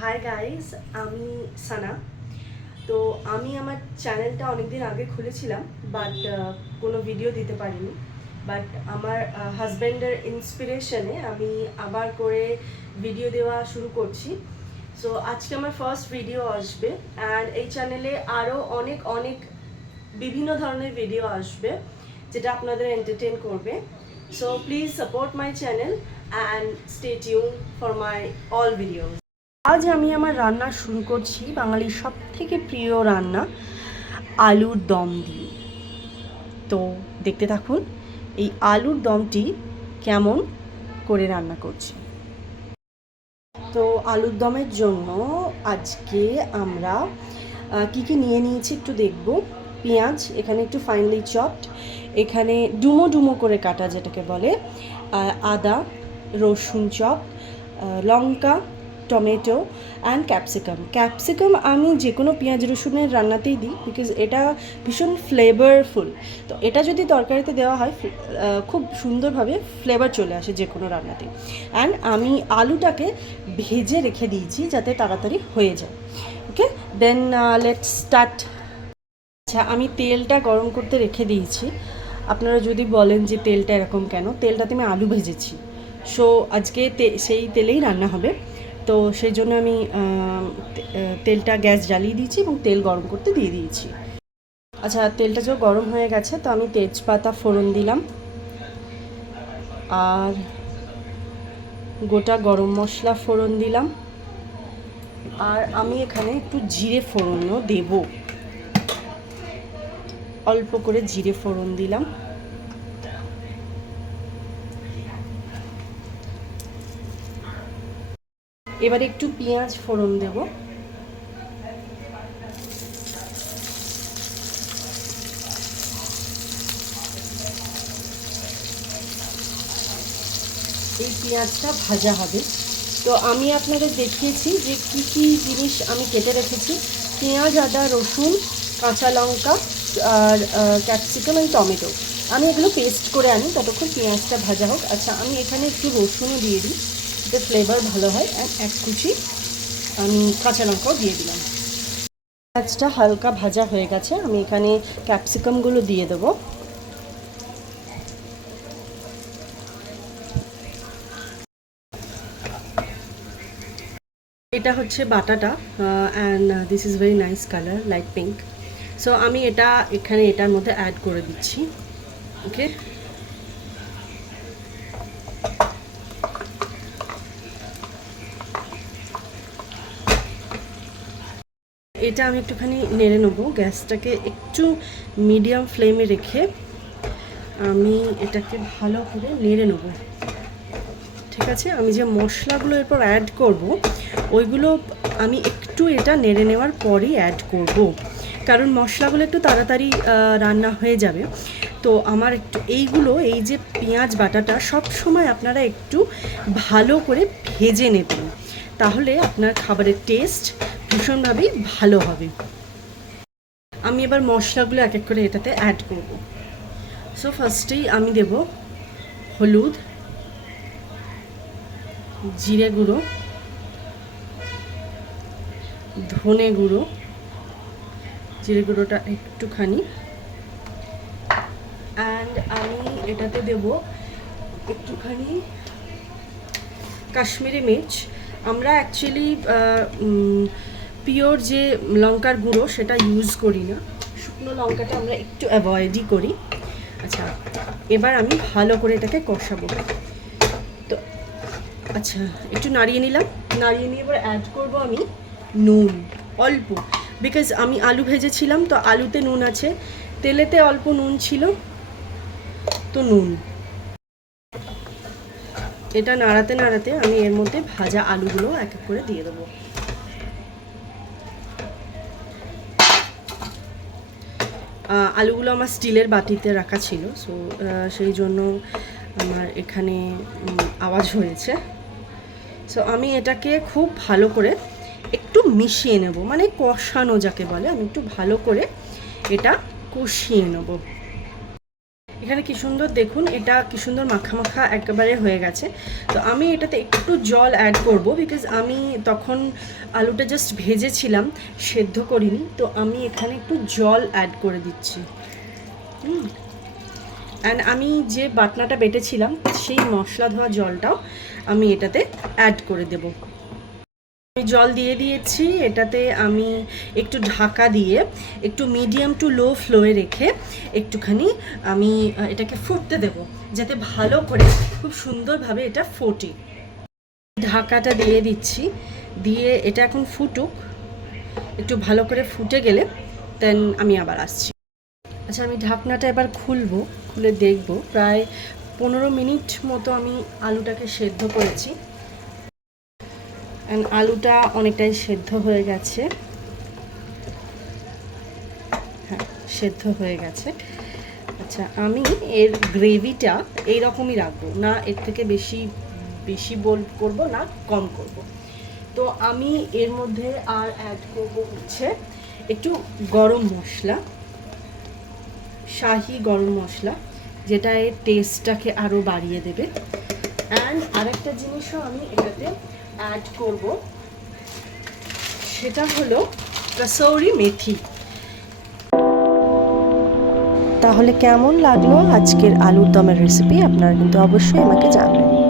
Hi guys, আমি সানা। তো আমি আমার চ্যানেলটা অনেকদিন আগে খুলেছিলাম, বাট কোনো ভিডিও দিতে পারিনি। বাট আমার হাজব্যান্ডের ইন্সপিরেশনে আমি আবার করে ভিডিও দেওয়া শুরু করছি। সো আজকে আমার ফার্স্ট ভিডিও আসবে, অ্যান্ড এই চ্যানেলে আরও অনেক অনেক বিভিন্ন ধরনের ভিডিও আসবে যেটা আপনাদের এন্টারটেন করবে। So please support my channel and stay tune for my all videos. আজ আমি আমার রান্না শুরু করছি বাঙালির সব থেকে প্রিয় রান্না আলুর দম দিয়ে। তো দেখতে থাকুন এই আলুর দমটি কেমন করে রান্না করছি। তো আলুর দমের জন্য আজকে আমরা কি কি নিয়ে নিয়েছি একটু দেখব। পেঁয়াজ এখানে একটু ফাইনলি চপড, এখানে ডুমো ডুমো করে কাটা যেটাকে বলে, আদা, রসুন chop, Lanka, tomato and capsicum আমি যে কোনো পেঁয়াজ রসুনের রান্নাতেই দিই, বিকজ এটা ভীষণ ফ্লেভারফুল। তো এটা যদি তরকারিতে দেওয়া হয় খুব সুন্দরভাবে ফ্লেভার চলে আসে যে কোনো রান্নাতে। অ্যান্ড আমি আলুটাকে ভেজে রেখে দিয়েছি যাতে তাড়াতাড়ি হয়ে যায়। ওকে, দেন লেটস স্টার্ট। আচ্ছা, আমি তেলটা গরম করতে রেখে দিয়েছি। আপনারা যদি বলেন যে তেলটা এরকম কেন, তেলটাতে আমি আলু ভেজেছি। সো আজকে সেই তেলেই রান্না হবে। তো সেই জন্য আমি তেলটা গ্যাস জ্বালিয়ে দিয়েছি এবং তেল গরম করতে দিয়ে দিয়েছি। আচ্ছা, তেলটা যে গরম হয়ে গেছে, তো আমি তেজপাতা ফোড়ন দিলাম, আর গোটা গরম মশলা ফোড়ন দিলাম, আর আমি এখানে একটু জিরে ফোড়নও দেব। অল্প করে জিরে ফোড়ন দিলাম। এবার একটু পেঁয়াজ ফোড়ন দেব। এই পেঁয়াজটা ভাজা হবে। তো আমি আপনাদের দেখিয়েছি যে কী কী জিনিস আমি কেটে রেখেছি: পেঁয়াজ, আদা, রসুন, কাঁচা লঙ্কা, আর ক্যাপসিকাম আর টমেটো। আমি এগুলো পেস্ট করে আনি, ততক্ষণ পেঁয়াজটা ভাজা হোক। আচ্ছা, আমি এখানে একটু রসুনও দিয়ে দিই, এতে ফ্লেভার ভালো হয়। অ্যান্ড এক কুচি আমি কাঁচা লঙ্কাও দিয়ে দিলাম। পেঁয়াজটা হালকা ভাজা হয়ে গেছে, আমি এখানে ক্যাপসিকামগুলো দিয়ে দেবো। এটা হচ্ছে বাটাটা, and this is very nice colour, light pink. So আমি এটা এখানে এটার মধ্যে অ্যাড করে দিচ্ছি। ওকে, এটা আমি একটুখানি নেড়ে নেবো। গ্যাসটাকে একটু মিডিয়াম ফ্লেমে রেখে আমি এটাকে ভালো করে নেড়ে নেবো। ঠিক আছে, আমি যে মশলাগুলো এরপর অ্যাড করব, ওইগুলো আমি একটু এটা নেড়ে নেওয়ার পরেই অ্যাড করব, কারণ মশলাগুলো একটু তাড়াতাড়ি রান্না হয়ে যাবে। তো আমার একটু এই যে পেঁয়াজ বাটাটা সব সময় আপনারা একটু ভালো করে ভেজে নেবেন, তাহলে আপনার খাবারের টেস্ট ভীষণভাবেই ভালো হবে। আমি এবার মশলাগুলো এক এক করে এটাতে অ্যাড করব। সো ফার্স্টেই আমি দেব হলুদ, জিরে গুঁড়ো, ধনে গুঁড়ো, জিরে গুঁড়োটা একটুখানি, অ্যান্ড আমি এটাতে দেব একটুখানি কাশ্মীরি মির্চ। আমরা অ্যাকচুয়ালি পিওর যে লঙ্কার গুঁড়ো সেটা ইউজ করি না, শুকনো লঙ্কাটা আমরা একটু অ্যাভয়েডই করি। আচ্ছা, এবার আমি ভালো করে এটাকে কষাবো। তো আচ্ছা, একটু নাড়িয়ে নিলাম, নাড়িয়ে নিয়ে এবার অ্যাড করবো আমি নুন অল্প, বিকজ আমি আলু ভেজেছিলাম, তো আলুতে নুন আছে, তেলেতে অল্প নুন ছিল, তো নুন। এটা নাড়াতে নাড়াতে আমি এর মধ্যে ভাজা আলুগুলো এক এক করে দিয়ে দেবো। আলুগুলো আমার স্টিলের বাটিতে রাখা ছিল, সো সেই জন্য আমার এখানে আওয়াজ হয়েছে। সো আমি এটাকে খুব ভালো করে একটু মিশিয়ে নেব, মানে কষানো যাকে বলে, আমি একটু ভালো করে এটা কষিয়ে নেব। এখানে কি সুন্দর দেখুন, এটা কি সুন্দর মাখা মাখা একেবারে হয়ে গেছে। তো আমি এটাতে একটু জল অ্যাড করব, বিকজ আমি তখন আলুটা জাস্ট ভেজেছিলাম, সেদ্ধ করিনি। তো আমি এখানে একটু জল অ্যাড করে দিচ্ছি। অ্যান্ড আমি যে বাটনাটা বেটেছিলাম সেই মশলা ধোয়া জলটাও আমি এটাতে অ্যাড করে দেব। আমি জল দিয়ে দিয়েছি, এটাতে আমি একটু ঢাকা দিয়ে একটু মিডিয়াম টু লো ফ্লোয়ে রেখে একটুখানি আমি এটাকে ফুটতে দেব, যাতে ভালো করে খুব সুন্দরভাবে এটা ফোটে। ঢাকাটা দিয়ে দিচ্ছি, দিয়ে এটা এখন ফুটুক, একটু ভালো করে ফুটে গেলে দেন আমি আবার আসছি। আচ্ছা, আমি ঢাকনাটা এবার খুলবো, খুলে দেখব। প্রায় 15 মিনিট মতো আমি আলুটাকে সেদ্ধ করেছি, অ্যান্ড আলুটা অনেকটাই সেদ্ধ হয়ে গেছে। হ্যাঁ, সেদ্ধ হয়ে গেছে। আচ্ছা, আমি এর গ্রেভিটা এইরকমই রাখবো, না এর থেকে বেশি বেশি করব না কম করব। তো আমি এর মধ্যে আর অ্যাড করব হচ্ছে একটু গরম মশলা, শাহি গরম মশলা, যেটা এর টেস্টটাকে আরও বাড়িয়ে দেবে। অ্যান্ড আরেকটা জিনিসও আমি এটাতে অ্যাড করব, সেটা হলো কসৌরি মেথি। তাহলে কেমন লাগলো আজকের আলুর দমের রেসিপি, আপনারা কিন্তু অবশ্যই আমাকে জানাবেন।